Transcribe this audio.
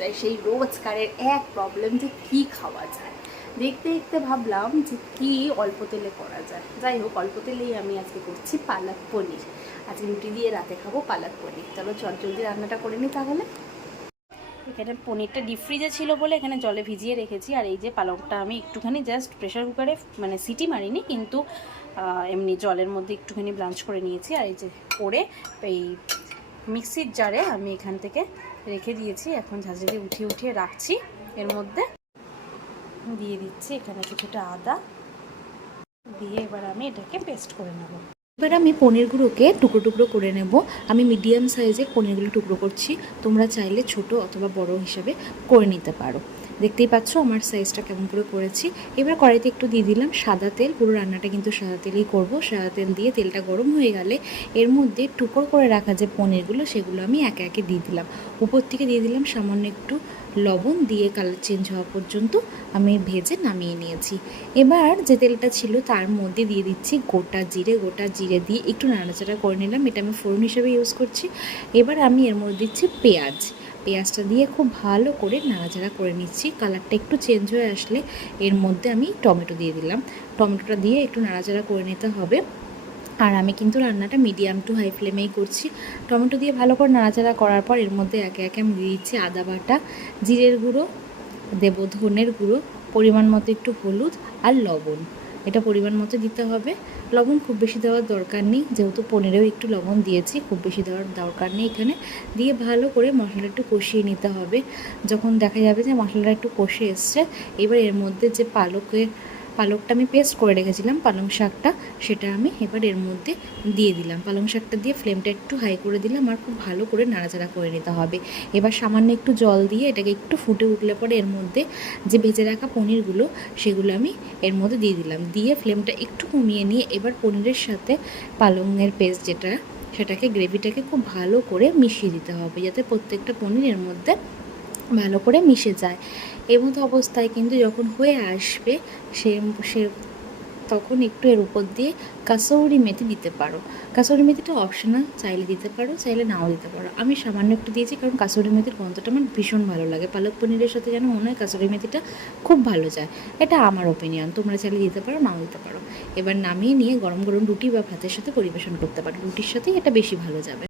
যায়, সেই রোজকারের এক প্রবলেম যে কী খাওয়া যায়। দেখতে দেখতে ভাবলাম যে কী অল্প তেলে করা যায়। যাই হোক, অল্প তেলেই আমি আজকে করছি পালক পনির। আজকে রুটি দিয়ে রাতে খাবো পালক পনির। চলো জলদি রান্নাটা করে নিই তাহলে। এখানে পনিরটা ডিপ ফ্রিজে ছিল বলে এখানে জলে ভিজিয়ে রেখেছি। আর এই যে পালকটা আমি একটুখানি জাস্ট প্রেশার কুকারে মানে সিটি মারিনি, কিন্তু এমনি জলের মধ্যে একটুখানি ব্লাঞ্চ করে নিয়েছি। আর এই যে করে এই মিক্সির জারে আমি এখান থেকে রেখে দিয়েছি। এখন ঝাঁঝরি উঠিয়ে উঠিয়ে রাখছি। এর মধ্যে দিয়ে দিচ্ছি এখানে কিছুটা আদা দিয়ে এবার আমি এটাকে পেস্ট করে নেব। এবার আমি পনিরগুলোকে টুকরো টুকরো করে নেব। আমি মিডিয়াম সাইজের পনিরগুলো টুকরো করছি, তোমরা চাইলে ছোট অথবা বড় হিসাবে করে নিতে পারো। দেখতেই পাচ্ছ আমার সাইজটা কেমন করে করেছি। এবার কড়াইতে একটু দিয়ে দিলাম সাদা তেল। পুরো রান্নাটা কিন্তু সাদা তেলেই করব। সাদা তেল দিয়ে তেলটা গরম হয়ে গেলে এর মধ্যে টুকরো করে রাখা যে পনিরগুলো সেগুলো আমি একে একে দিয়ে দিলাম। উপর থেকে দিয়ে দিলাম সামান্য একটু লবণ, দিয়ে কালার চেঞ্জ হওয়া পর্যন্ত আমি ভেজে নামিয়ে নিয়েছি। এবার যে তেলটা ছিল তার মধ্যে দিয়ে দিচ্ছি গোটা জিরে দিয়ে একটু নাড়াচাড়া করে নিলাম। এটা আমি ফোড়ন হিসেবে ইউজ করছি। এবার আমি এর মধ্যে দিচ্ছি পেঁয়াজটা দিয়ে খুব ভালো করে নাড়াচাড়া করে নিচ্ছি। কালারটা একটু চেঞ্জ হয়ে আসলে এর মধ্যে আমি টমেটো দিয়ে দিলাম। টমেটোটা দিয়ে একটু নাড়াচাড়া করে নিতে হবে। আর আমি কিন্তু রান্নাটা মিডিয়াম টু হাই ফ্লেমেই করছি। টমেটো দিয়ে ভালো করে নাড়াচাড়া করার পর এর মধ্যে একে একে আমি দিয়ে দিচ্ছি আদা বাটা, জিরের গুঁড়ো দেব, ধনের গুঁড়ো, পরিমাণ মতো একটু হলুদ আর লবণ। এটা পরিমাণ মতো দিতে হবে। লবণ খুব বেশি দেওয়ার দরকার নেই, যেহেতু পনিরেও একটু লবণ দিয়েছি, খুব বেশি দেওয়ার দরকার নেই এখানে। দিয়ে ভালো করে মশলাটা একটু কষিয়ে নিতে হবে। যখন দেখা যাবে যে মশলাটা একটু কষে এসছে, এবার এর মধ্যে যে পালকটা আমি পেস্ট করে রেখেছিলাম, পালং শাকটা, সেটা আমি এবার এর মধ্যে দিয়ে দিলাম। পালং শাকটা দিয়ে ফ্লেমটা একটু হাই করে দিলাম আর খুব ভালো করে নাড়াচাড়া করে নিতে হবে। এবার সামান্য একটু জল দিয়ে এটাকে একটু ফুটে উঠলে পরে এর মধ্যে যে ভেজে রাখা পনিরগুলো সেগুলো আমি এর মধ্যে দিয়ে দিলাম। দিয়ে ফ্লেমটা একটু কমিয়ে নিয়ে এবার পনিরের সাথে পালংয়ের পেস্ট যেটা, সেটাকে গ্রেভিটাকে খুব ভালো করে মিশিয়ে দিতে হবে, যাতে প্রত্যেকটা পনির এর মধ্যে ভালো করে মিশে যায়। এর মতো অবস্থায় কিন্তু যখন হয়ে আসবে সে তখন একটু এর উপর দিয়ে কাসৌরি মেথি দিতে পারো। কাসৌরি মেথিটা অপশনাল, চাইলে দিতে পারো, চাইলে নাও দিতে পারো। আমি সামান্য একটু দিয়েছি, কারণ কাসৌরি মেথির গন্ধটা আমার ভীষণ ভালো লাগে। পালক পনিরের সাথে যেন মনে হয় কাসৌরি মেথিটা খুব ভালো যায়। এটা আমার ওপিনিয়ন, তোমরা চাইলে দিতে পারো, নাও দিতে পারো। এবার নামিয়ে নিয়ে গরম গরম রুটি বা ভাতের সাথে পরিবেশন করতে পারো। রুটির সাথেই এটা বেশি ভালো যাবে।